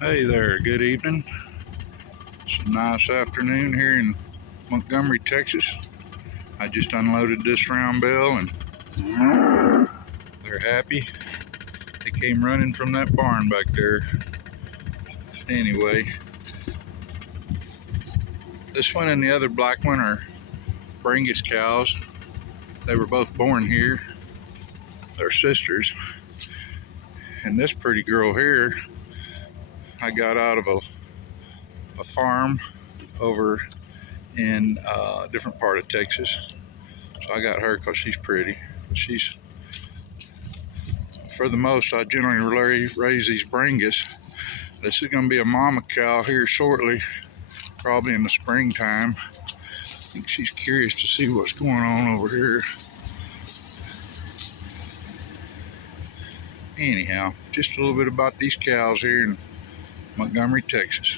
Hey there, good evening. It's a nice afternoon here in Montgomery, Texas. I just unloaded this round bell and they're happy. They came running from that barn back there. Anyway, this one and the other black one are Brangus cows. They were both born here. They're sisters. And this pretty girl here, I got out of a farm over in a different part of Texas. So I got her because she's pretty. She's, for the most, I generally raise these Brangus. This is going to be a mama cow here shortly, probably in the springtime. I think she's curious to see what's going on over here. Anyhow, just a little bit about these cows here in Montgomery, Texas.